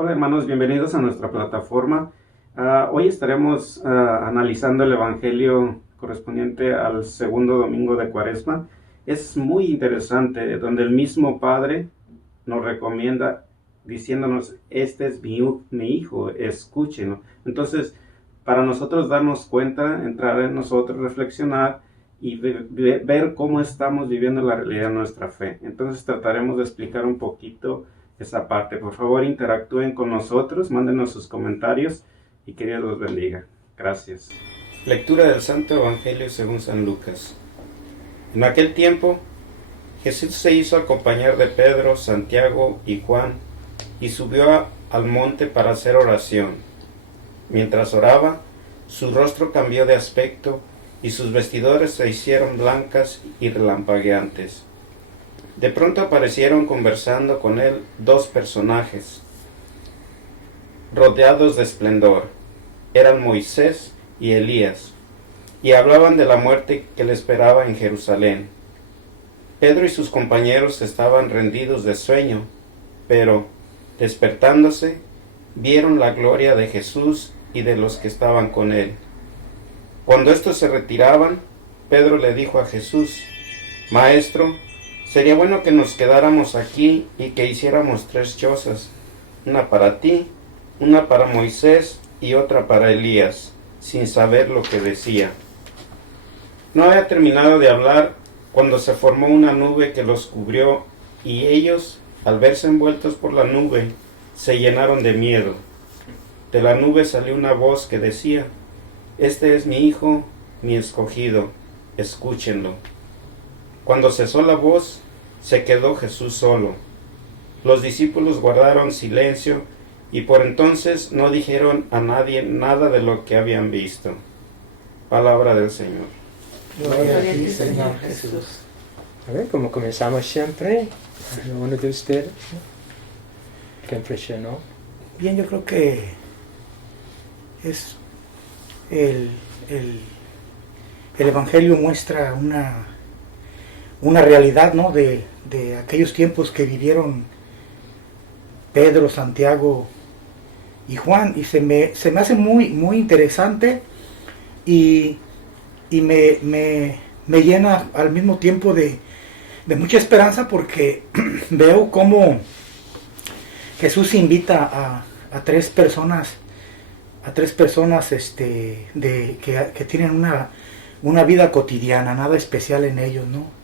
Hola hermanos, bienvenidos a nuestra plataforma. Hoy estaremos analizando el Evangelio correspondiente al segundo domingo de Cuaresma. Es muy interesante, donde el mismo Padre nos recomienda diciéndonos, este es mi hijo, escúchenlo. Entonces, para nosotros darnos cuenta, entrar en nosotros, reflexionar y ver cómo estamos viviendo la realidad de nuestra fe. Entonces trataremos de explicar un poquito esa parte. Por favor, interactúen con nosotros, mándenos sus comentarios y que Dios los bendiga. Gracias. Lectura del Santo Evangelio según San Lucas. En aquel tiempo, Jesús se hizo acompañar de Pedro, Santiago y Juan y subió al monte para hacer oración. Mientras oraba, su rostro cambió de aspecto y sus vestiduras se hicieron blancas y relampagueantes. De pronto aparecieron conversando con él dos personajes, rodeados de esplendor. Eran Moisés y Elías, y hablaban de la muerte que le esperaba en Jerusalén. Pedro y sus compañeros estaban rendidos de sueño, pero, despertándose, vieron la gloria de Jesús y de los que estaban con él. Cuando estos se retiraban, Pedro le dijo a Jesús: Maestro, sería bueno que nos quedáramos aquí y que hiciéramos 3 chozas, una para ti, una para Moisés y otra para Elías, sin saber lo que decía. No había terminado de hablar cuando se formó una nube que los cubrió, y ellos, al verse envueltos por la nube, se llenaron de miedo. De la nube salió una voz que decía: Este es mi Hijo, mi escogido, escúchenlo. Cuando cesó la voz, se quedó Jesús solo. Los discípulos guardaron silencio y por entonces no dijeron a nadie nada de lo que habían visto. Palabra del Señor. Gloria a ti, Señor Jesús. A ver, como comenzamos siempre, uno de ustedes, ¿no? ¿Qué impresionó? Bien, yo creo que es el Evangelio muestra una realidad, ¿no? de aquellos tiempos que vivieron Pedro, Santiago y Juan, y se me hace muy interesante y me llena al mismo tiempo de mucha esperanza, porque veo cómo Jesús invita a 3 personas, que tienen una vida cotidiana, nada especial en ellos, ¿no?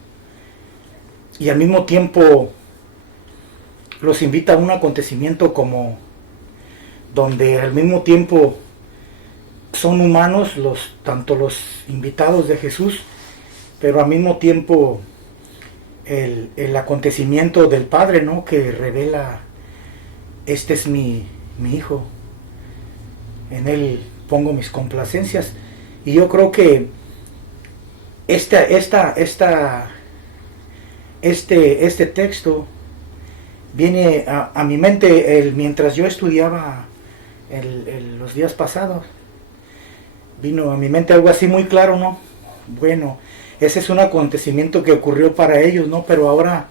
Y al mismo tiempo los invita a un acontecimiento como donde al mismo tiempo son humanos tanto los invitados de Jesús, pero al mismo tiempo el acontecimiento del Padre, ¿no? Que revela: este es mi Hijo, en él pongo mis complacencias. Y yo creo que este texto viene a mi mente mientras yo estudiaba los días pasados. Vino a mi mente algo así muy claro, ¿no? Bueno, ese es un acontecimiento que ocurrió para ellos, ¿no? Pero ahora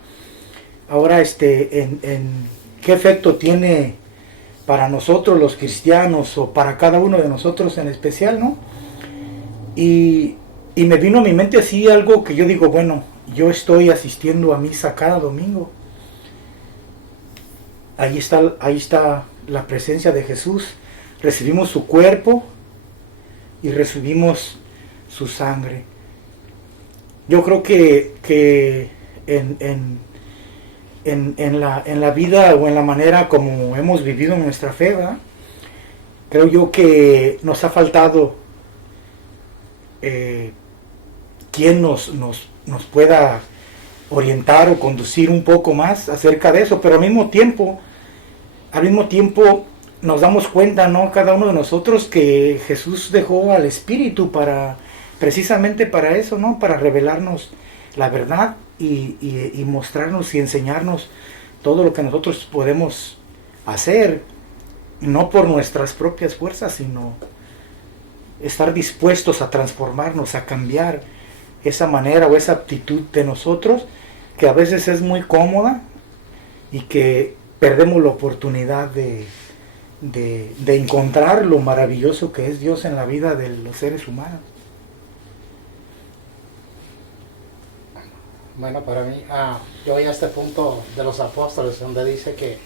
en qué efecto tiene para nosotros los cristianos, o para cada uno de nosotros en especial, ¿no? Y me vino a mi mente así algo que yo digo: bueno, yo estoy asistiendo a misa cada domingo. Ahí está la presencia de Jesús. Recibimos su cuerpo y recibimos su sangre. Yo creo que en la vida, o en la manera como hemos vivido nuestra fe, ¿verdad? Creo yo que nos ha faltado quien nos pueda orientar o conducir un poco más acerca de eso. Pero al mismo tiempo nos damos cuenta, ¿no? Cada uno de nosotros, que Jesús dejó al Espíritu precisamente para eso, ¿no? Para revelarnos la verdad y mostrarnos y enseñarnos todo lo que nosotros podemos hacer, no por nuestras propias fuerzas, sino estar dispuestos a transformarnos, a cambiar esa manera o esa actitud de nosotros, que a veces es muy cómoda y que perdemos la oportunidad de de encontrar lo maravilloso que es Dios en la vida de los seres humanos. Bueno, para mí, yo voy a este punto de los apóstoles donde dice que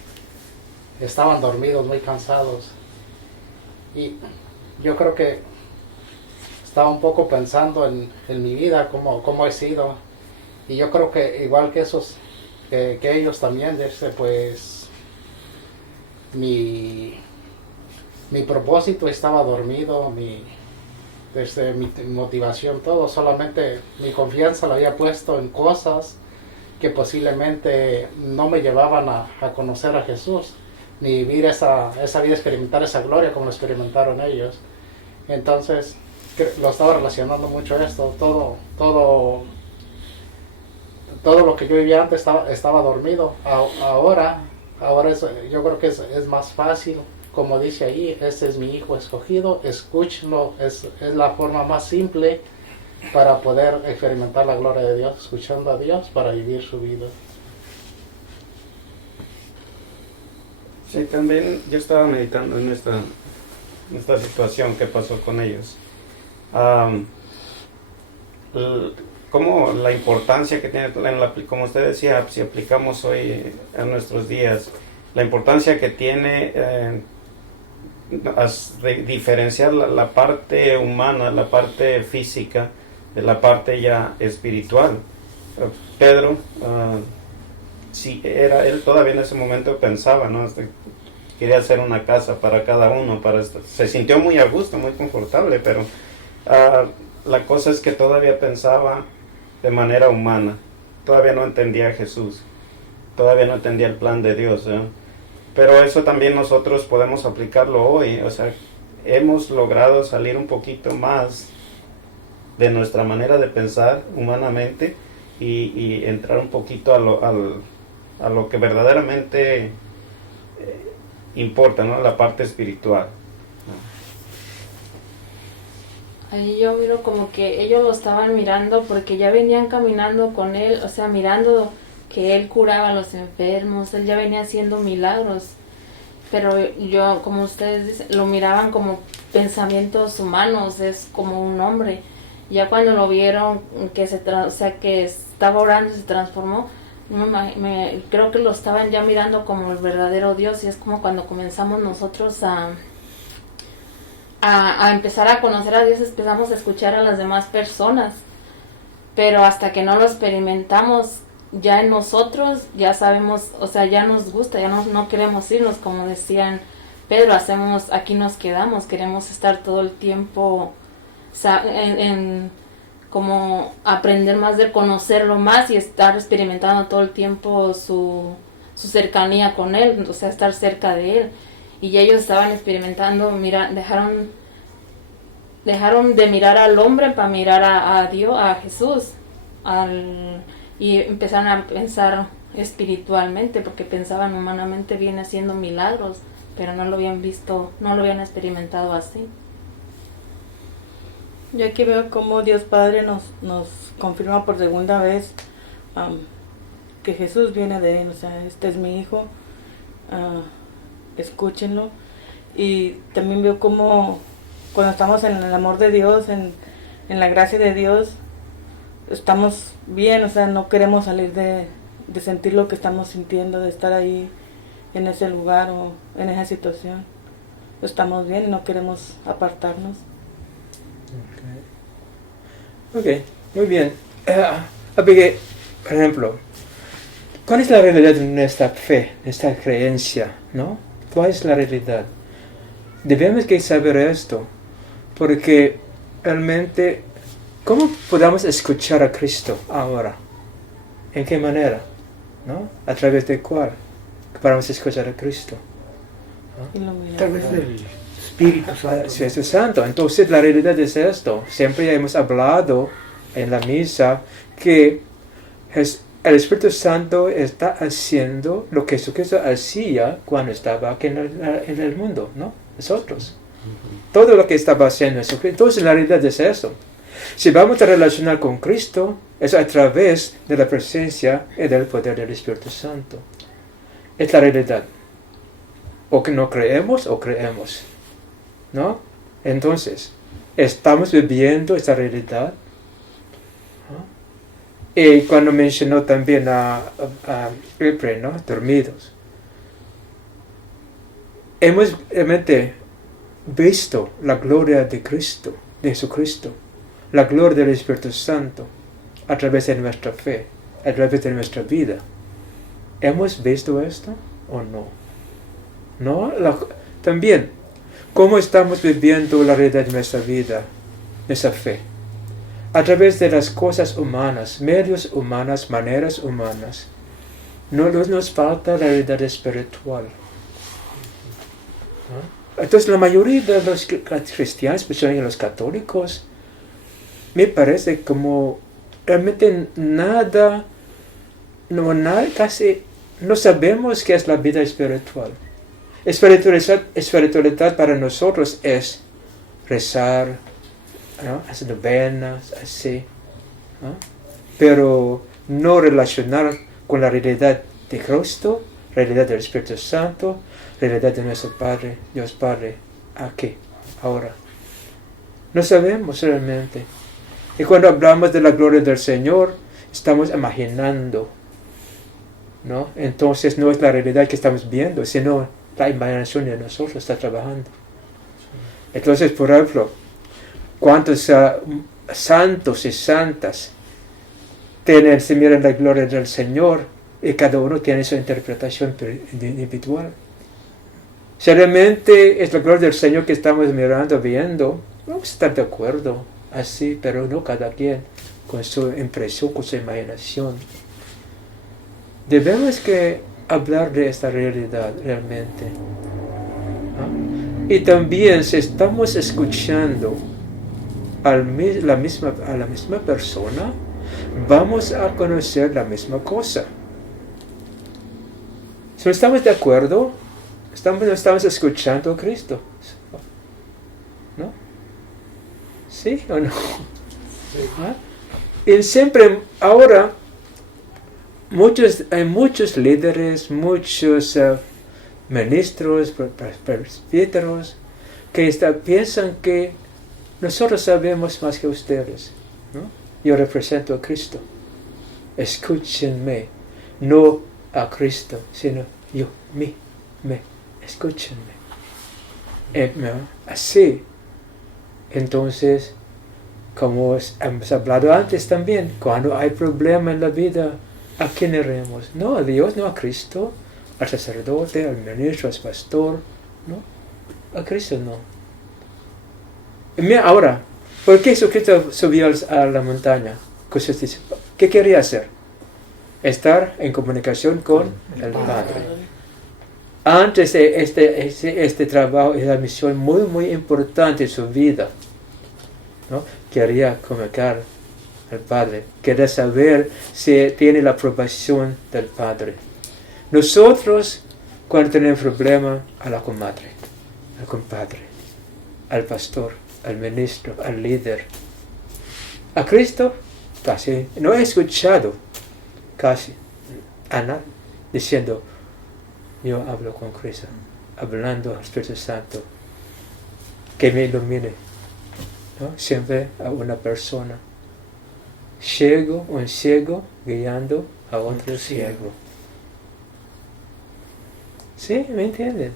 estaban dormidos, muy cansados. Y yo creo que estaba un poco pensando en mi vida, cómo he sido. Y yo creo que igual que que ellos también, pues mi propósito estaba dormido, mi motivación, todo, solamente mi confianza la había puesto en cosas que posiblemente no me llevaban a conocer a Jesús, ni vivir esa vida, experimentar esa gloria como lo experimentaron ellos. Entonces lo estaba relacionando mucho a esto, todo lo que yo vivía antes estaba dormido. Ahora yo creo que es más fácil. Como dice ahí, este es mi hijo escogido, escúchenlo, es la forma más simple para poder experimentar la gloria de Dios, escuchando a Dios para vivir su vida. Sí, también yo estaba meditando en esta situación que pasó con ellos. Como la importancia que tiene, como usted decía, si aplicamos hoy a nuestros días, la importancia que tiene diferenciar la parte humana, la parte física, de la parte ya espiritual. Pedro, sí, él todavía en ese momento pensaba, ¿no? Quería hacer una casa para cada uno, se sintió muy a gusto, muy confortable, pero la cosa es que todavía pensaba de manera humana, todavía no entendía a Jesús, todavía no entendía el plan de Dios, ¿eh? Pero eso también nosotros podemos aplicarlo hoy, o sea, hemos logrado salir un poquito más de nuestra manera de pensar humanamente y entrar un poquito a lo que verdaderamente importa, ¿no? La parte espiritual. Ahí yo miro como que ellos lo estaban mirando porque ya venían caminando con él, o sea, mirando que él curaba a los enfermos, él ya venía haciendo milagros, pero yo, como ustedes dicen, lo miraban como pensamientos humanos, es como un hombre. Ya cuando lo vieron que que estaba orando y se transformó, creo que lo estaban ya mirando como el verdadero Dios, y es como cuando comenzamos nosotros a empezar a conocer a Dios, empezamos a escuchar a las demás personas, pero hasta que no lo experimentamos ya en nosotros, ya sabemos, o sea, ya nos gusta, ya no queremos irnos, como decían Pedro, aquí nos quedamos, queremos estar todo el tiempo, como aprender más de conocerlo más y estar experimentando todo el tiempo su cercanía con él, o sea, estar cerca de él. Y ellos estaban experimentando, dejaron de mirar al hombre para mirar a Dios, a Jesús, y empezaron a pensar espiritualmente, porque pensaban humanamente viene haciendo milagros, pero no lo habían visto, no lo habían experimentado así. Yo aquí veo cómo Dios Padre nos confirma por segunda vez que Jesús viene de él, o sea, este es mi hijo, escúchenlo. Y también veo cómo cuando estamos en el amor de Dios, en la gracia de Dios, estamos bien, o sea, no queremos salir de sentir lo que estamos sintiendo, de estar ahí en ese lugar o en esa situación. Estamos bien, no queremos apartarnos. Ok, muy bien. Porque, por ejemplo, ¿cuál es la realidad de nuestra fe, nuestra creencia, no? ¿Cuál es la realidad? Debemos que saber esto, porque realmente, ¿cómo podemos escuchar a Cristo ahora? ¿En qué manera? ¿No? ¿A través de cuál? Podemos escuchar a Cristo. ¿No? A través del Espíritu Santo. Espíritu Santo. Entonces la realidad es esto. Siempre hemos hablado en la misa que el Espíritu Santo está haciendo lo que Jesucristo hacía cuando estaba aquí en el mundo, ¿no? Nosotros. Todo lo que estaba haciendo Jesucristo. Entonces la realidad es eso. Si vamos a relacionar con Cristo, es a través de la presencia y del poder del Espíritu Santo. Es la realidad. O que no creemos o creemos. ¿No? Entonces, estamos viviendo esta realidad. ¿No? Y cuando mencionó también a Epre, ¿no? Dormidos. Hemos realmente visto la gloria de Cristo, de Jesucristo, la gloria del Espíritu Santo a través de nuestra fe, a través de nuestra vida. ¿Hemos visto esto o no? ¿No? También, ¿cómo estamos viviendo la realidad de nuestra vida, nuestra fe? A través de las cosas humanas, medios humanos, maneras humanas. No nos falta la realidad espiritual. ¿No? Entonces la mayoría de los cristianos, especialmente los católicos, me parece como realmente casi no sabemos qué es la vida espiritual. Espiritualidad para nosotros es rezar, ¿no? Hacer novenas, así, ¿no? Pero no relacionar con la realidad de Cristo, realidad del Espíritu Santo, realidad de nuestro Padre, Dios Padre, aquí, ahora. No sabemos realmente. Y cuando hablamos de la gloria del Señor, estamos imaginando, ¿no? Entonces no es la realidad que estamos viendo, sino la imaginación de nosotros está trabajando. Entonces, por ejemplo, ¿cuántos santos y santas se miran la gloria del Señor y cada uno tiene su interpretación individual? Si realmente es la gloria del Señor que estamos mirando, viendo, vamos a estar de acuerdo, así, pero no cada quien con su impresión, con su imaginación. Debemos que hablar de esta realidad realmente. ¿Ah? Y también si estamos escuchando a la misma persona, vamos a conocer la misma cosa. Si no estamos de acuerdo, no estamos escuchando a Cristo. ¿No? ¿Sí o no? Sí. ¿Ah? Y siempre, ahora, hay muchos líderes, muchos ministros, presbíteros, que piensan que nosotros sabemos más que ustedes, ¿no? Yo represento a Cristo. Escúchenme, no a Cristo, sino escúchenme. Así, entonces, como hemos hablado antes también, cuando hay problema en la vida, ¿a quién iremos? No a Dios, no a Cristo, al sacerdote, al ministro, al pastor, ¿no? A Cristo no. Y mira ahora, ¿por qué Jesucristo subió a la montaña? ¿Qué quería hacer? Estar en comunicación con el Padre. Antes de este trabajo, esa misión muy, muy importante en su vida, ¿no? Quería comunicar al Padre, quería saber si tiene la aprobación del Padre. Nosotros, cuando tenemos problema, a la comadre, al compadre, al pastor, al ministro, al líder. A Cristo, casi, no he escuchado casi a nadie diciendo, yo hablo con Cristo, hablando al Espíritu Santo, que me ilumine, ¿no? Siempre a una persona, un ciego guiando a otro ciego. ¿Sí? ¿Me entienden?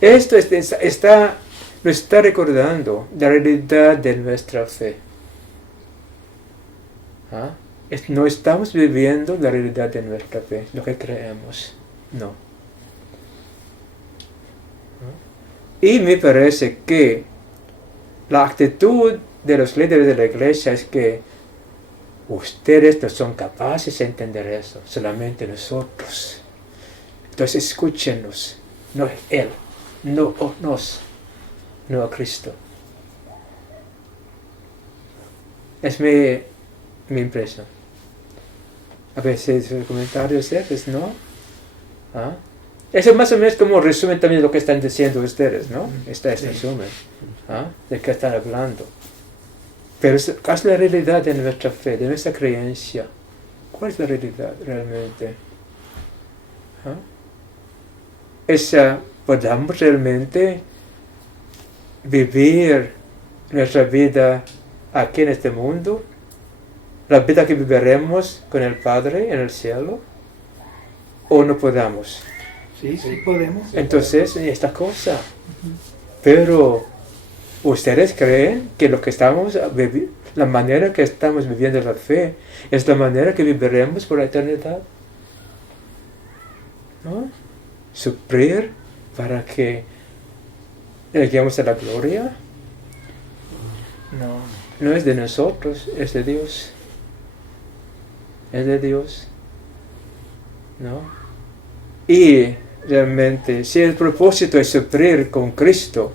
Esto nos está recordando la realidad de nuestra fe. ¿Ah? No estamos viviendo la realidad de nuestra fe, lo que creemos. No. Y me parece que la actitud de los líderes de la iglesia es que ustedes no son capaces de entender eso, solamente nosotros. Entonces escúchenos, no Él, no a Cristo. Es mi impresión. A veces el comentario es, ¿no? ¿Ah? Eso más o menos como resumen también lo que están diciendo ustedes, ¿no? Este es resumen, ¿ah? De qué están hablando. Pero es la realidad de nuestra fe, de nuestra creencia. ¿Cuál es la realidad realmente? ¿Ah? podamos realmente vivir nuestra vida aquí en este mundo, la vida que viviremos con el Padre en el cielo, o no podamos. Sí, sí podemos. Entonces, esta cosa. Pero, ¿ustedes creen que lo que estamos la manera que estamos viviendo la fe es la manera que viviremos por la eternidad? ¿No? Sufrir para que lleguemos a la gloria. No es de nosotros, es de Dios. Es de Dios. ¿No? Y realmente, si el propósito es sufrir con Cristo,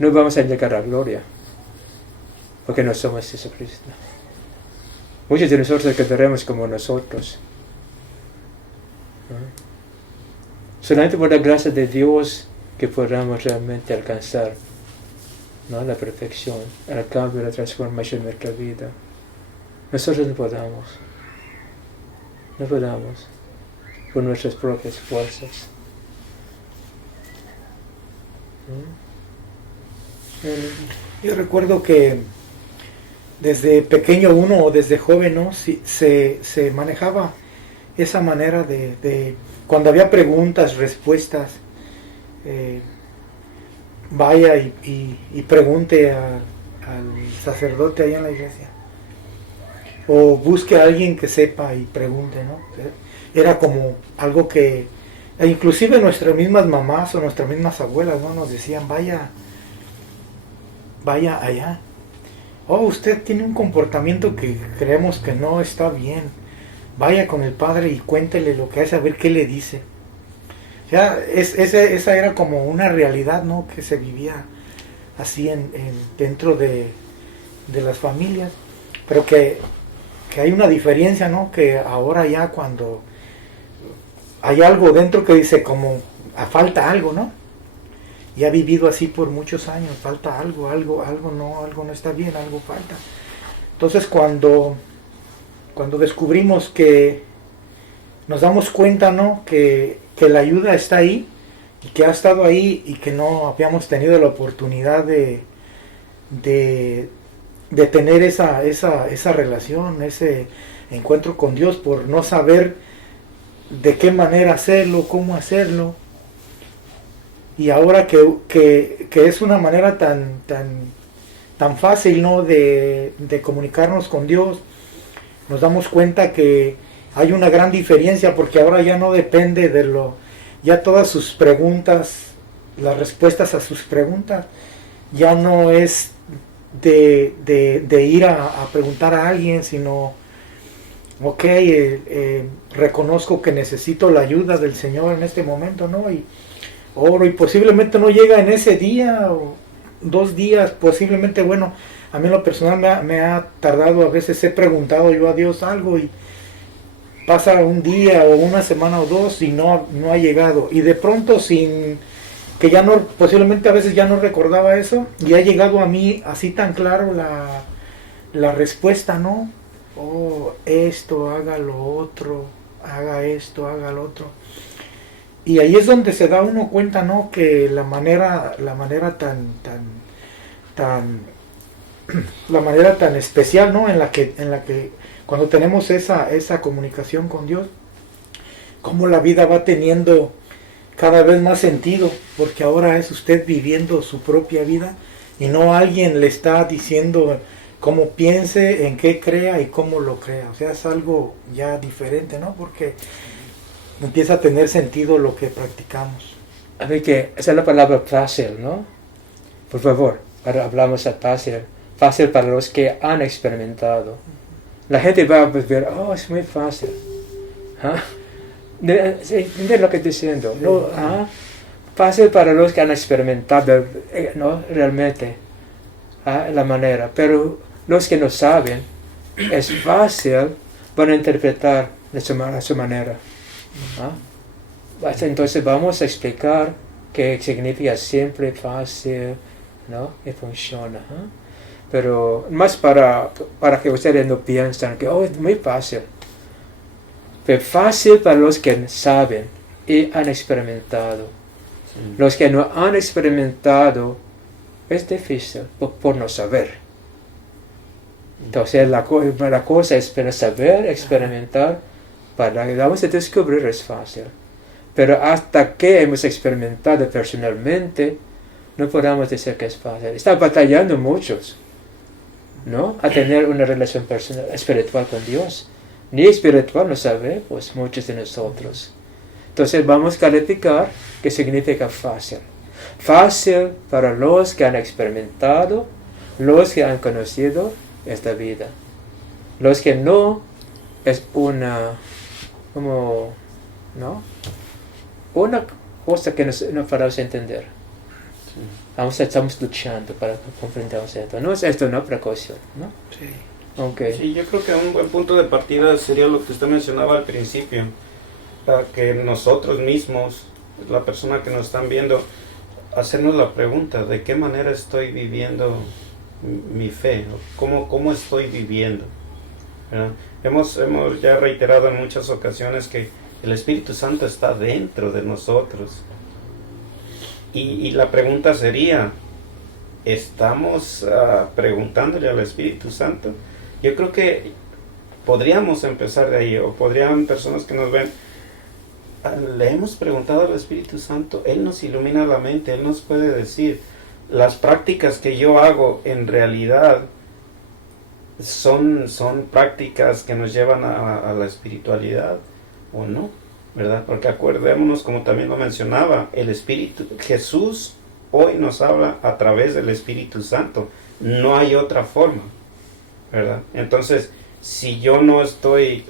no vamos a llegar a la gloria, porque no somos Jesucristo. Muchos de nosotros quedaremos como nosotros. ¿No? Solamente por la gracia de Dios que podamos realmente alcanzar, ¿no?, la perfección, el cambio, la transformación de nuestra vida. Nosotros no podamos. No podamos por nuestras propias fuerzas. Yo recuerdo que desde pequeño uno o desde joven, ¿no?, se manejaba esa manera de cuando había preguntas, respuestas, vaya y pregunte al sacerdote ahí en la iglesia, o busque a alguien que sepa y pregunte, ¿no? Era como algo que inclusive nuestras mismas mamás o nuestras mismas abuelas, ¿no?, nos decían, vaya allá. Oh, usted tiene un comportamiento que creemos que no está bien. Vaya con el padre y cuéntele lo que hace, a ver qué le dice. O sea, esa era como una realidad, ¿no?, que se vivía así dentro de las familias. Pero que hay una diferencia, ¿no?, que ahora ya cuando hay algo dentro que dice como falta algo, ¿no? Y ha vivido así por muchos años, falta algo no está bien, algo falta. Entonces cuando descubrimos que nos damos cuenta, ¿no?, que la ayuda está ahí y que ha estado ahí y que no habíamos tenido la oportunidad de tener esa relación, ese encuentro con Dios por no saber de qué manera hacerlo, cómo hacerlo. Y ahora que es una manera tan fácil, ¿no?, de comunicarnos con Dios, nos damos cuenta que hay una gran diferencia, porque ahora ya no depende ya todas sus preguntas, las respuestas a sus preguntas, ya no es de ir a preguntar a alguien, sino, ok, reconozco que necesito la ayuda del Señor en este momento, ¿no? Y oro, y posiblemente no llega en ese día o 2 días, posiblemente, bueno, a mí en lo personal me ha tardado, a veces he preguntado yo a Dios algo y pasa un día o una semana o 2 y no ha llegado, y de pronto sin que ya no, posiblemente a veces ya no recordaba eso, y ha llegado a mí así tan claro la respuesta, ¿no? Oh, esto, haga lo otro, haga esto, haga lo otro. Y ahí es donde se da uno cuenta, ¿no?, que la manera tan especial, ¿no?, en la que cuando tenemos esa comunicación con Dios, cómo la vida va teniendo cada vez más sentido, porque ahora es usted viviendo su propia vida y no alguien le está diciendo cómo piense, en qué crea y cómo lo crea. O sea, es algo ya diferente, ¿no?, porque empieza a tener sentido lo que practicamos. A ver, que esa es la palabra fácil, ¿no? Por favor, ahora hablamos de fácil. Fácil para los que han experimentado. La gente va a ver, oh, es muy fácil. ¿Ah? ¿Entiendes lo que estoy diciendo? No, ¿ah? Fácil para los que han experimentado, ¿no?, realmente, la manera. Pero los que no saben, es fácil, van a interpretar de su manera. ¿Ah? Entonces vamos a explicar qué significa siempre fácil, ¿no?, y funciona. Pero más para que ustedes no piensen que es muy fácil. Pero fácil para los que saben y han experimentado. Los que no han experimentado, es difícil por no saber. Entonces la cosa es para saber, experimentar, para que vamos a descubrir es fácil. Pero hasta que hemos experimentado personalmente, no podemos decir que es fácil. Están batallando muchos, ¿no? A tener una relación personal, espiritual con Dios. Ni espiritual no sabemos muchos de nosotros. Entonces vamos a calificar qué significa fácil. Fácil para los que han experimentado, los que han conocido esta vida. Los que no, es una cosa que no podemos entender. Estamos luchando para que comprendamos esto. No es esto una precaución, ¿no? Sí. Okay. Sí, yo creo que un buen punto de partida sería lo que usted mencionaba al principio, que nosotros mismos, la persona que nos están viendo, hacernos la pregunta, ¿de qué manera estoy viviendo mi fe? ¿Cómo estoy viviendo? ¿Verdad? Hemos ya reiterado en muchas ocasiones que el Espíritu Santo está dentro de nosotros. Y la pregunta sería, ¿estamos preguntándole al Espíritu Santo? Yo creo que podríamos empezar de ahí, o podrían personas que nos ven, le hemos preguntado al Espíritu Santo, Él nos ilumina la mente, Él nos puede decir, las prácticas que yo hago en realidad son prácticas que nos llevan a la espiritualidad, o no, ¿verdad? Porque acordémonos, como también lo mencionaba, el Espíritu, Jesús hoy nos habla a través del Espíritu Santo, no hay otra forma, ¿verdad? Entonces, si yo no estoy,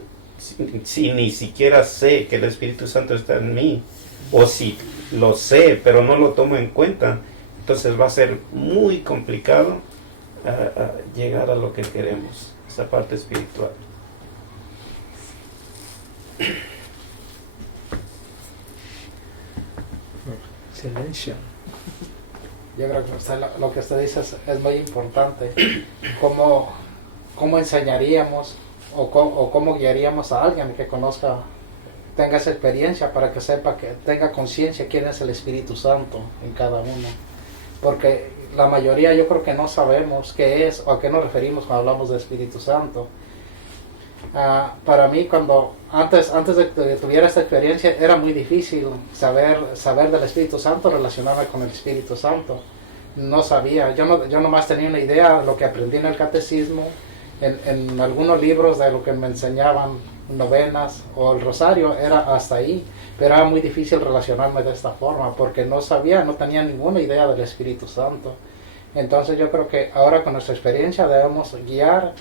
si ni siquiera sé que el Espíritu Santo está en mí, o si lo sé, pero no lo tomo en cuenta, entonces va a ser muy complicado llegar a lo que queremos, esa parte espiritual. Silencio. Yo creo que lo que usted dice es muy importante. ¿Cómo enseñaríamos o cómo guiaríamos a alguien que conozca, tenga esa experiencia para que sepa, que tenga conciencia quién es el Espíritu Santo en cada uno? Porque la mayoría yo creo que no sabemos qué es o a qué nos referimos cuando hablamos de Espíritu Santo. Para mí, antes de que tuviera esta experiencia, era muy difícil saber del Espíritu Santo, relacionarme con el Espíritu Santo. No sabía, yo nomás tenía una idea de lo que aprendí en el catecismo, en algunos libros de lo que me enseñaban, novenas o el rosario, era hasta ahí. Pero era muy difícil relacionarme de esta forma, porque no tenía ninguna idea del Espíritu Santo. Entonces yo creo que ahora con nuestra experiencia debemos guiar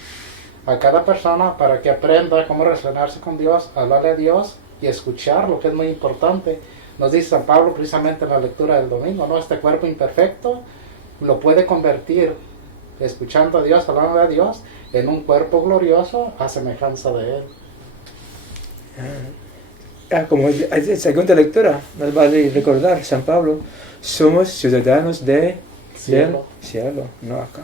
a cada persona para que aprenda cómo relacionarse con Dios, hablarle a Dios y escuchar, lo que es muy importante. Nos dice San Pablo precisamente en la lectura del domingo, ¿no? Este cuerpo imperfecto lo puede convertir, escuchando a Dios, hablando a Dios, en un cuerpo glorioso a semejanza de Él. Como en segunda lectura, nos vale recordar, San Pablo, somos ciudadanos del cielo, no acá.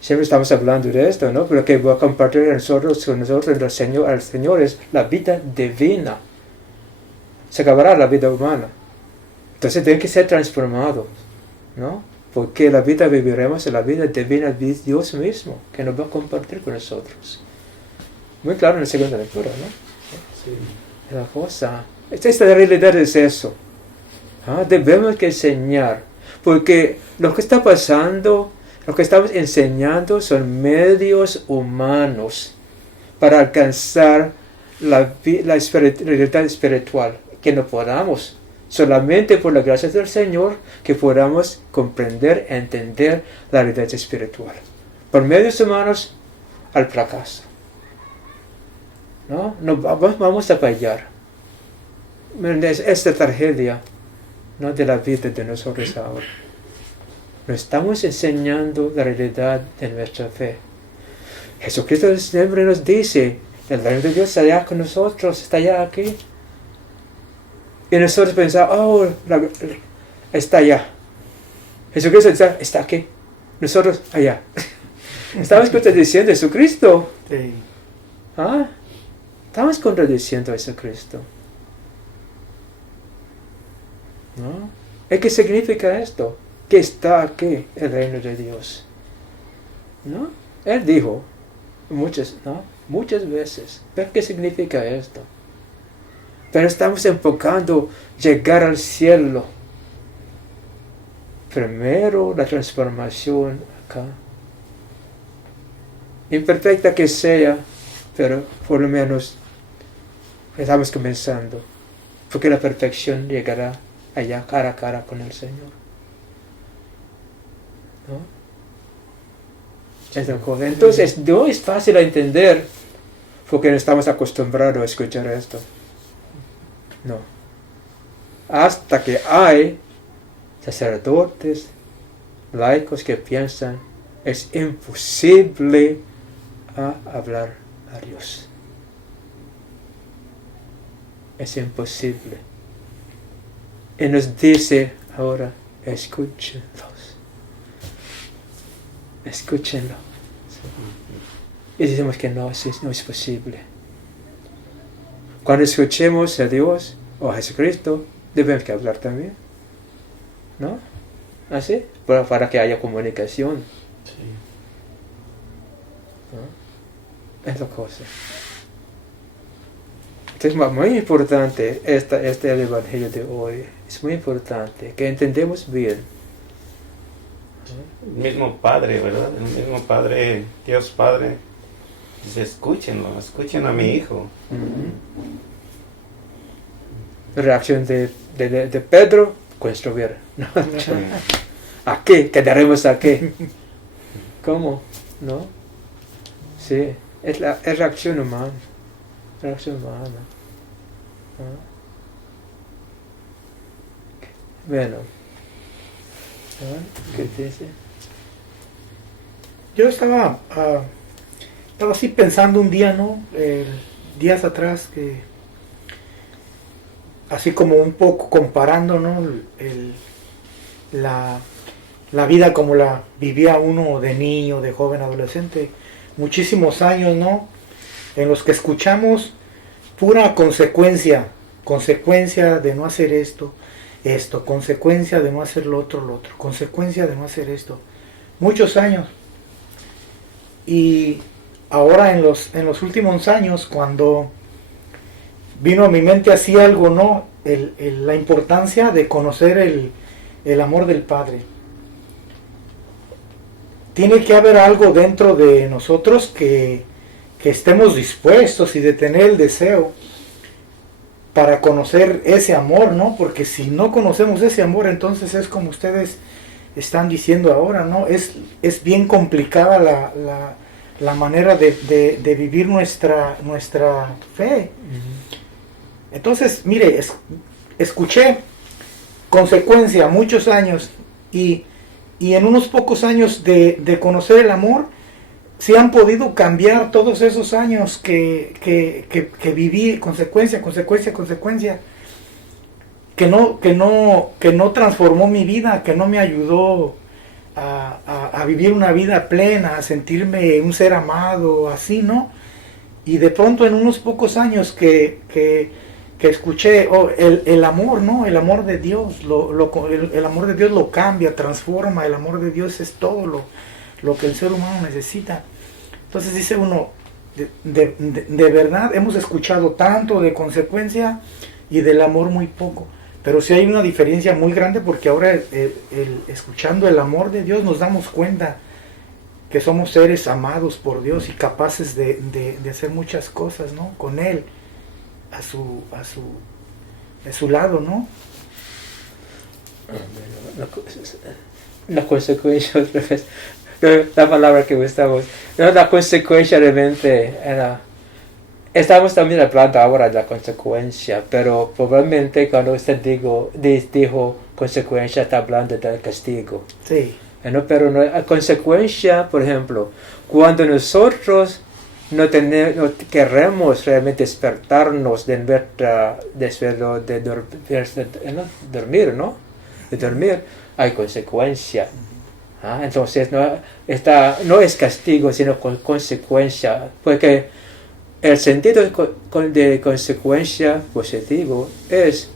Siempre estamos hablando de esto, ¿no? Pero que voy a compartir con nosotros el Señor es la vida divina. Se acabará la vida humana. Entonces tiene que ser transformado, ¿no? Porque la vida viviremos en la vida divina de Dios mismo, que nos va a compartir con nosotros. Muy claro en la segunda lectura, ¿no? Sí. La cosa, esta realidad es eso. Debemos que enseñar, porque lo que está pasando, lo que estamos enseñando son medios humanos para alcanzar la realidad espiritual, que no podamos, solamente por la gracia del Señor, que podamos comprender, entender la realidad espiritual. Por medios humanos, al fracaso. ¿No? Vamos a fallar. Esta tragedia, ¿no? De la vida de nosotros ahora. Nos estamos enseñando la realidad de nuestra fe. Jesucristo siempre nos dice, el reino de Dios está allá con nosotros, está allá aquí. Y nosotros pensamos, está allá. Jesucristo está aquí. Nosotros allá. Estamos contradiciendo a Jesucristo. Sí. Estamos contradiciendo a Jesucristo. ¿no? ¿Y qué significa esto? Que está aquí el reino de Dios, ¿no? Él dijo muchas veces, ¿pero qué significa esto? Pero estamos enfocando llegar al cielo. Primero la transformación acá. Imperfecta que sea, pero por lo menos estamos comenzando. Porque la perfección llegará allá cara a cara con el Señor. ¿No? Entonces no es fácil entender porque no estamos acostumbrados a escuchar esto. No. Hasta que hay sacerdotes, laicos que piensan es imposible hablar a Dios. Es imposible. Y nos dice ahora, escúchenlos. Escúchenlo. Y decimos que no es posible. Cuando escuchemos a Dios o a Jesucristo, debemos que hablar también. ¿No? ¿Así? Para que haya comunicación. Sí. ¿No? Es la cosa. Entonces, muy importante el Evangelio de hoy. Es muy importante que entendamos bien. El mismo Padre, ¿verdad? El mismo Padre, Dios Padre, dice, escuchen a mi hijo. La reacción de Pedro, construir. ¿A qué? ¿Quedaremos aquí? ¿Cómo? ¿No? Sí, es reacción humana. Reacción humana. ¿No? Bueno. ¿Qué te dice? Yo estaba así pensando un día, ¿no? Días atrás, que así como un poco comparando, ¿no? La vida como la vivía uno de niño, de joven, adolescente, muchísimos años, ¿no? En los que escuchamos pura consecuencia de no hacer esto, consecuencia de no hacer lo otro, consecuencia de no hacer esto. Muchos años. Y ahora en los últimos años, cuando vino a mi mente así algo, ¿no? La importancia de conocer el amor del Padre. Tiene que haber algo dentro de nosotros que estemos dispuestos y de tener el deseo para conocer ese amor, ¿no? Porque si no conocemos ese amor, entonces es como ustedes están diciendo ahora, ¿no? Es bien complicada la manera de vivir nuestra fe. Entonces, mire, escuché consecuencia muchos años y en unos pocos años de conocer el amor, se han podido cambiar todos esos años que viví, consecuencia, que no transformó mi vida, que no me ayudó a vivir una vida plena, a sentirme un ser amado, así, ¿no? Y de pronto en unos pocos años que escuché el amor, ¿no? El amor de Dios, el amor de Dios lo cambia, transforma, el amor de Dios es todo lo que el ser humano necesita. Entonces dice uno, de verdad hemos escuchado tanto de consecuencia y del amor muy poco, pero sí hay una diferencia muy grande, porque ahora escuchando el amor de Dios nos damos cuenta que somos seres amados por Dios y capaces de hacer muchas cosas, ¿no? Con Él a su lado, ¿no? La consecuencia otra vez. La palabra que usamos. La consecuencia realmente era... Estamos también hablando ahora de la consecuencia, pero probablemente cuando usted dijo consecuencia, está hablando del castigo. Sí. ¿No? Pero la consecuencia, por ejemplo, cuando nosotros no queremos realmente despertarnos de dormir, ¿no? De dormir, hay consecuencia. Entonces no es castigo, sino consecuencia, porque el sentido de consecuencia positivo es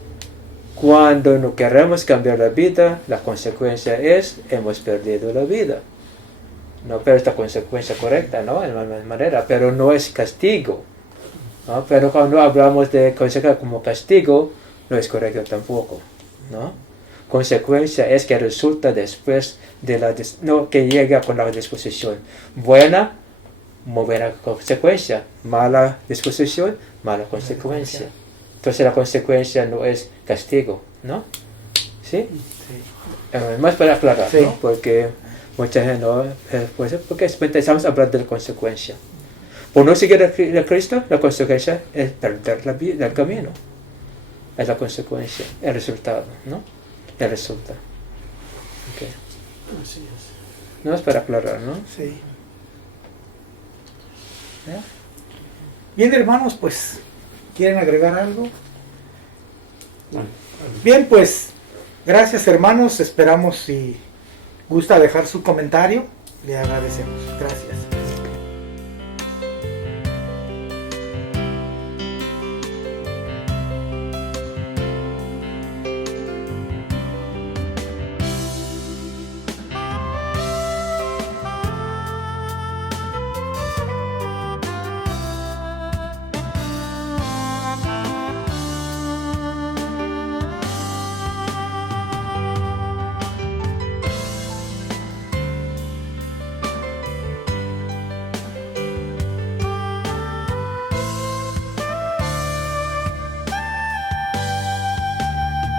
Cuando no queremos cambiar la vida, la consecuencia es hemos perdido la vida. No, pero es la consecuencia correcta, ¿no? En alguna manera, pero no es castigo, ¿no? Pero cuando hablamos de consecuencia como castigo, no es correcto tampoco, ¿no? Consecuencia es que resulta después de la no que llega con la disposición buena, muy buena consecuencia, mala disposición, mala consecuencia. Entonces la consecuencia no es castigo, ¿no? ¿Sí? Más para aclarar, Sí. ¿no? Porque mucha gente no, pues, porque empezamos a hablar de la consecuencia. Por no seguir a Cristo, la consecuencia es perder el camino. Es la consecuencia, el resultado, ¿no? El resultado. Okay. Así es. No es para aclarar, ¿no? Sí. Bien, hermanos, pues, ¿quieren agregar algo? Bien, pues, gracias, hermanos. Esperamos si gusta dejar su comentario. Le agradecemos. Gracias.